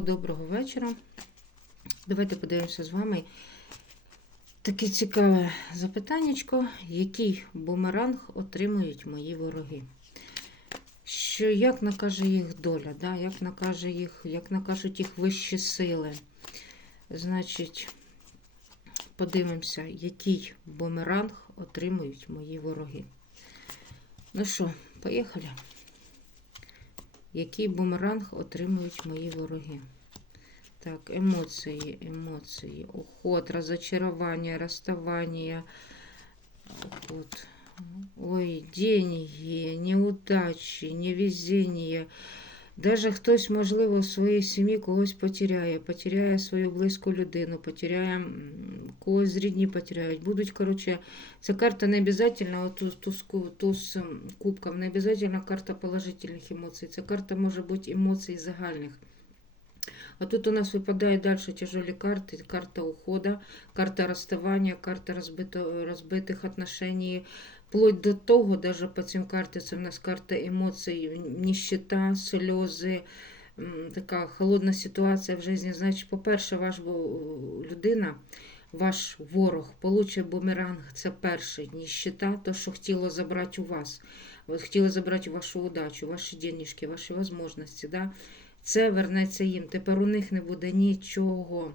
Доброго вечора. Давайте подивимося з вами таке цікаве запитаннячко, який бумеранг отримують мої вороги. Що як накаже їх доля, да? як накаже їх, як накажуть їх вищі сили. Значить, подивимося, який бумеранг отримують мої вороги. Ну що, поїхали. Який бумеранг отримують мої вороги? Так, емоції, емоції, уход, разочарование, расставание. Вот. Ой, деньги, неудачі, невезіння. Даже хтось, можливо, в своїй сім'ї когось потеряє, потеряє свою близьку людину, потеряє когось з рідні потеряють. Будуть, коротше, ця карта не обов'язково, туз, туз, кубків, не обов'язково карта положительних емоцій. Ця карта може бути емоцій загальних. А тут у нас випадає далі тяжелі карти. Карта ухода, карта розставання, карта розбито, розбитих отношений. Вплоть до того, даже по цим карті, це в нас карта емоцій, ніщита, сльози, така холодна ситуація в житті. Значить, по-перше, ваш бу- людина, ваш ворог, получе бумеранг, це перший, ніщита, то, що хотіло забрати у вас. От Хотіло забрати вашу удачу, ваші денежки, ваші можливості. Да? Це вернеться їм. Тепер у них не буде нічого.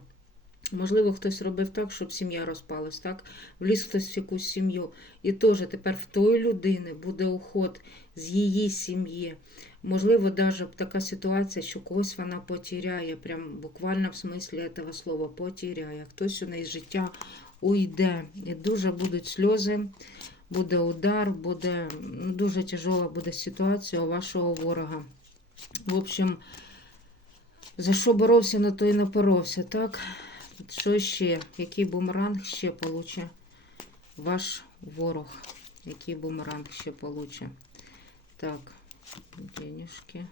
Можливо, хтось робив так, щоб сім'я розпалась, так? Вліз хтось в якусь сім'ю. І теж тепер в тої людини буде уход з її сім'ї. Можливо, навіть така ситуація, що когось вона потеряє, прям буквально в смислі цього слова потеряє. Хтось у неї з життя уйде. І дуже будуть сльози, буде удар, буде ну, дуже тяжела буде ситуація у вашого ворога. В общем, за що боровся, на то і напоровся, так? Що ще? Який бумеранг ще получе ваш ворог? Який бумеранг ще получе? Так, денежки.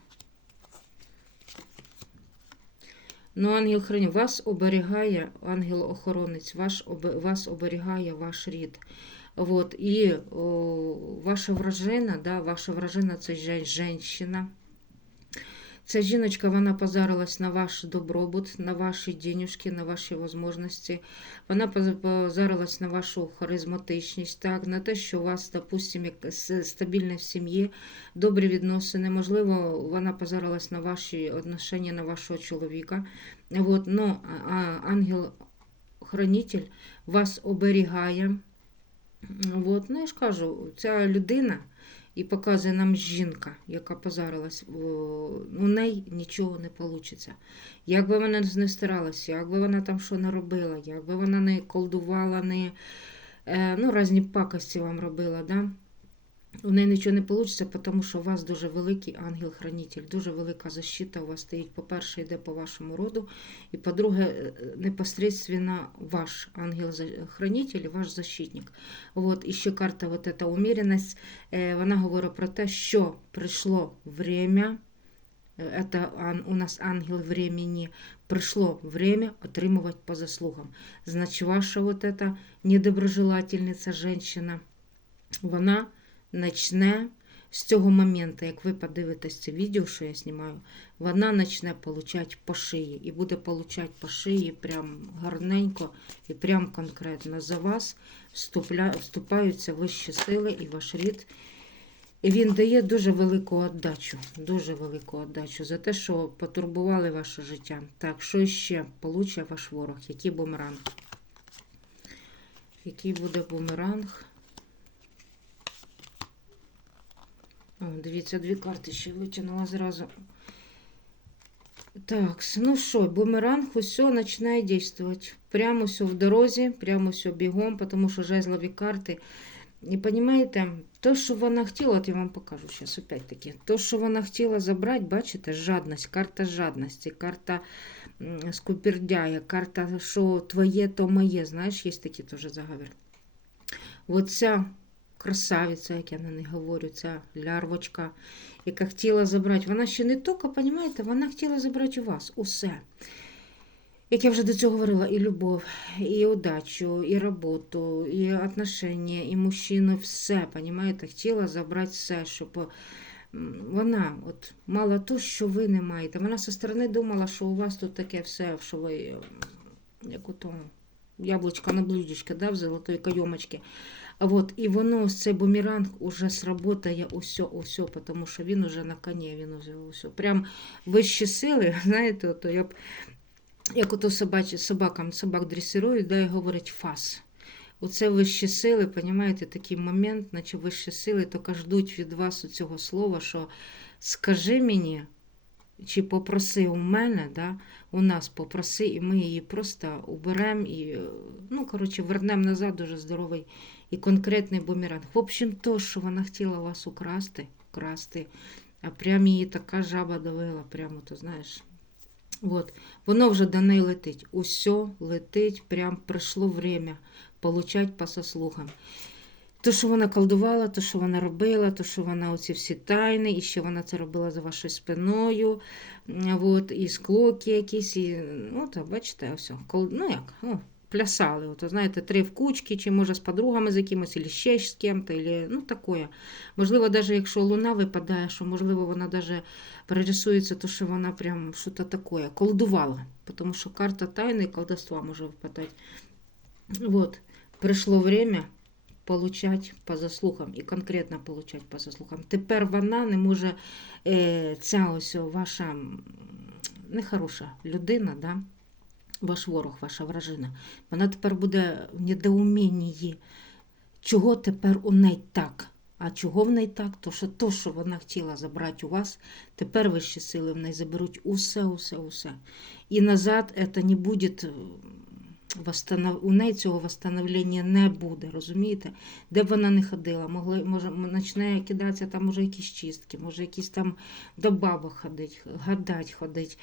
Ну, ангел хранів, вас оберігає, ангел-охоронець, ваш, вас оберігає ваш рід. Вот, і о, ваша вражина, да, ваша вражина це женщина. Ця жіночка, вона позарилась на ваш добробут, на ваші денежки, на ваші можливості. Вона поз- позарилась на вашу харизматичність, так, на те, що у вас, допустим, як стабільне в сім'ї, добрі відносини. Можливо, вона позарилась на ваші отношення, на вашого чоловіка. От, ну, ангел-хранитель вас оберігає. От, ну, я ж кажу, ця людина і показує нам жінка, яка позарилась, у неї нічого не вийде. Як би вона не старалася, як би вона там що не робила, як би вона не колдувала, не е, ну, різні пакості вам робила, да? у неї нічого не вийде, тому що у вас дуже великий ангел-хранитель, дуже велика защита у вас стоїть, по-перше, йде по вашому роду, і по-друге, е, непосредственно ваш ангел-хранитель, ваш защитник. Вот, і ще карта вот эта умеренность, е, вона говорить про те, що прийшло время, е, это ан- у нас ангел времени, прийшло время отримувати по заслугам. Значить, ваша вот эта недоброжелательниця, женщина, вона почне з цього моменту, як ви подивитесь це відео, що я знімаю, вона почне получати по шиї. І буде получати по шиї прям гарненько і прям конкретно за вас вступаються вищі сили і ваш рід. І він дає дуже велику віддачу, дуже велику віддачу за те, що потурбували ваше життя. Так, що ще получає ваш ворог? Який бумеранг? Який буде бумеранг? О, дивіться, дві карти ще витягнула зразу. Так, ну що, бумеранг усе починає дійствувати. Прямо все в дорозі, прямо все бігом, тому що жезлові карти. І розумієте, то, що вона хотіла, от я вам покажу зараз опять-таки. То, що вона хотіла забрати, бачите, жадність, карта жадності, карта скупердяя, карта, що твоє, то моє. Знаєш, є такий теж заговір. Оця красавиця, як я на неї говорю, ця лярвочка, яка хотіла забрати, вона ще не тільки, розумієте, вона хотіла забрати у вас усе. Як я вже до цього говорила, і любов, і удачу, і роботу, і отношення, і мужчину, все, розумієте, хотіла забрати все, щоб вона от мала то, що ви не маєте. Вона зі сторони думала, що у вас тут таке все, що ви як у тому яблучко на блюдечко, да, в золотої кайомочці. А от, і воно, ось цей бумеранг уже сработає усе, усе, тому що він уже на коні, він уже усе. Прям вищі сили, знаєте, ото я б, як ото собачі, собакам, собак дресирують, да, і говорять фас. Оце вищі сили, понімаєте, такий момент, наче вищі сили, тільки ждуть від вас цього слова, що скажи мені, чи попроси у мене, да, у нас попроси, і ми її просто уберемо і, е, ну, коротше, вернемо назад дуже здоровий і конкретний бумеранг. В общем, то, що вона хотіла вас украсти, красти, а прям її така жаба довела, прямо, то знаєш. От, воно вже до неї летить. Усьо летить, прям прийшло время получать по заслугам. То, що вона колдувала, то, що вона робила, то, що вона оці всі тайни, і ще вона це робила за вашою спиною. От, і склоки якісь, і, ну, то, бачите, ось, ну як, о, плясали. От, знаєте, три в кучки, чи може з подругами з якимось, або ще з ким-то, ну, таке. Можливо, навіть якщо луна випадає, що, можливо, вона навіть перерисується, то, що вона прям щось таке, колдувала. Тому що карта тайни і колдовства може випадати. Вот, пришло время получать по заслугам і конкретно получать по заслугам. Тепер вона не може, е, ця ось ваша нехороша людина, да? ваш ворог, ваша вражина, вона тепер буде в недоумінні, чого тепер у неї так. А чого в неї так? То що то, що вона хотіла забрати у вас, тепер вищі сили в неї заберуть усе, усе, усе. І назад це не буде. У неї цього восстановлення не буде, розумієте? Де б вона не ходила, могла, може, почне кидатися там може якісь чистки, може якісь там до бабок ходить, гадать ходить,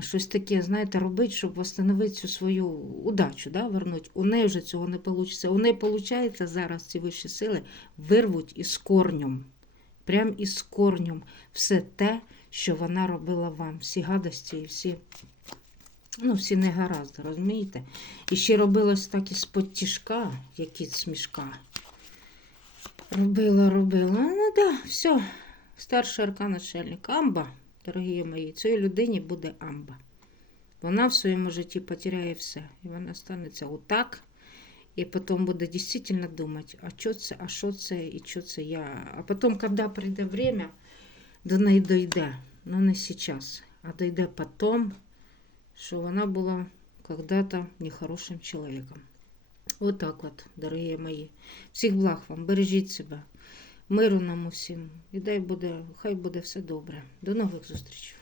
щось таке, знаєте, робити, щоб восстановити цю свою удачу, да, вернуть. У неї вже цього не вийде. У неї виходить зараз ці вищі сили вирвуть із корнем, прям із корнем все те, що вона робила вам, всі гадості і всі. Ну, всі негаразди, розумієте? І ще робилось так із под тішка, які смішка. Робила, робила. Ну да, все. Старший аркан-начальник. Амба, дорогі мої, цій людині буде амба. Вона в своєму житті потеряє все. І вона станеться отак. І потім буде дійсно думати, а що це, а що це, і що це я. А потім, коли прийде время, до неї дойде. Ну не зараз, а дойде потім, що вона була когда-то нехорошим чоловіком. так вот, дорогі мої. Всіх благ вам, бережіть себе, миру нам усім. І дай буде, хай буде все добре. До нових зустрічей.